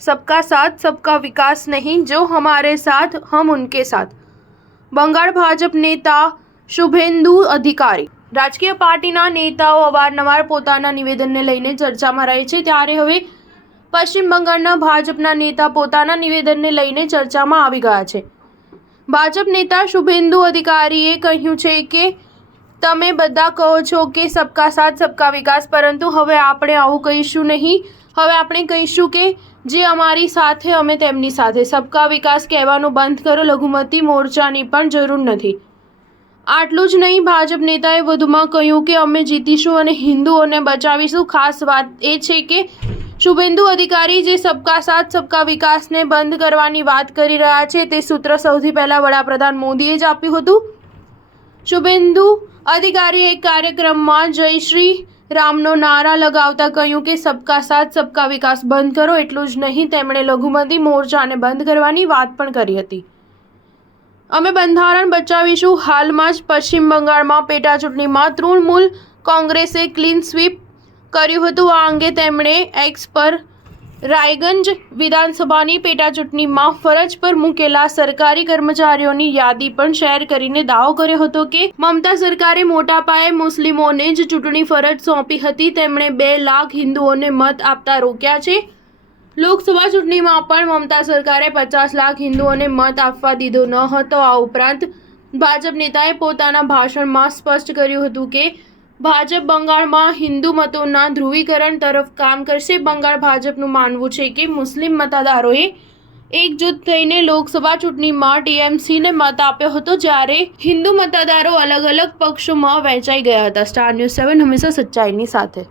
सबका साथ सबका विकास नहीं, जो हमारे साथ हम उनके साथ। બંગાળ ભાજપ નેતા શુભેન્દુ અધિકારી। રાજકીય પાર્ટીના નેતાઓ અવારનવાર પોતાના નિવેદનને લઈને ચર્ચામાં રહે છે, ત્યારે હવે પશ્ચિમ બંગાળના ભાજપના નેતા પોતાના નિવેદનને લઈને ચર્ચામાં આવી ગયા છે। ભાજપ નેતા શુભેન્દુ અધિકારીએ કહ્યું છે કે તમે બધા કહો છો કે સબકા સાથ સબકા વિકાસ, પરંતુ હવે આપણે આવું કહીશું નહીં। હવે આપણે કહીશું કે જે અમારી સાથે અમે તેમની સાથે। સબકા વિકાસ કહેવાનું બંધ કરો, લઘુમતી મોરચાની પણ જરૂર નથી। આટલું જ નહીં, ભાજપ નેતાએ વધુમાં કહ્યું કે અમે જીતીશું અને હિન્દુઓને બચાવીશું। ખાસ વાત એ છે કે શુભેન્દુ અધિકારી જે સબકા સાથ સબકા વિકાસને બંધ કરવાની વાત કરી રહ્યા છે, તે સૂત્ર સૌથી પહેલા વડાપ્રધાન મોદીએ જ આપ્યું હતું। શુભેન્દુ અધિકારીએ એક કાર્યક્રમમાં જય શ્રી રામનો નારા લગાવતા કહ્યું કે સબકા સાથ સબકા વિકાસ બંધ કરો। એટલું જ નહીં, તેમણે લઘુમતી મોરચાને બંધ કરવાની વાત પણ કરી હતી। અમે બંધારણ બચાવીશું। હાલમાં જ પશ્ચિમ બંગાળમાં પેટા ચૂંટણીમાં તૃણમૂલ કોંગ્રેસે ક્લીન સ્વીપ કર્યું હતું। આ અંગે તેમણે એક્સ પર રાયગંજ વિધાનસભાની પેટા ચૂંટણીમાં ફરજ પર મૂકેલા સરકારી કર્મચારીઓની યાદી પણ શેર કરીને દાવો કર્યો હતો કે મમતા સરકારે મોટા પાયે મુસ્લિમોને જ ચૂંટણી ફરજ સોંપી હતી। તેમણે 2 લાખ હિન્દુઓને મત આપતા રોક્યા છે। લોકસભા ચૂંટણીમાં પણ મમતા સરકારે 50 લાખ હિન્દુઓને મત આપવા દીધો ન હતો। આ ઉપરાંત ભાજપ નેતાએ પોતાના ભાષણમાં સ્પષ્ટ કર્યું હતું કે ભાજપ બંગાળમાં હિન્દુ મતોના ધ્રુવીકરણ તરફ કામ કરશે। બંગાળ ભાજપનું માનવું છે કે મુસ્લિમ મતદારોએ એકજૂથ થઈને લોકસભા ચૂંટણીમાં ટીએમસીને મત આપ્યો હતો, જ્યારે હિન્દુ મતદારો અલગ અલગ પક્ષોમાં વહેંચાઈ ગયા હતા। સ્ટાર ન્યૂઝ 7 હંમેશા સચ્ચાઈની સાથે।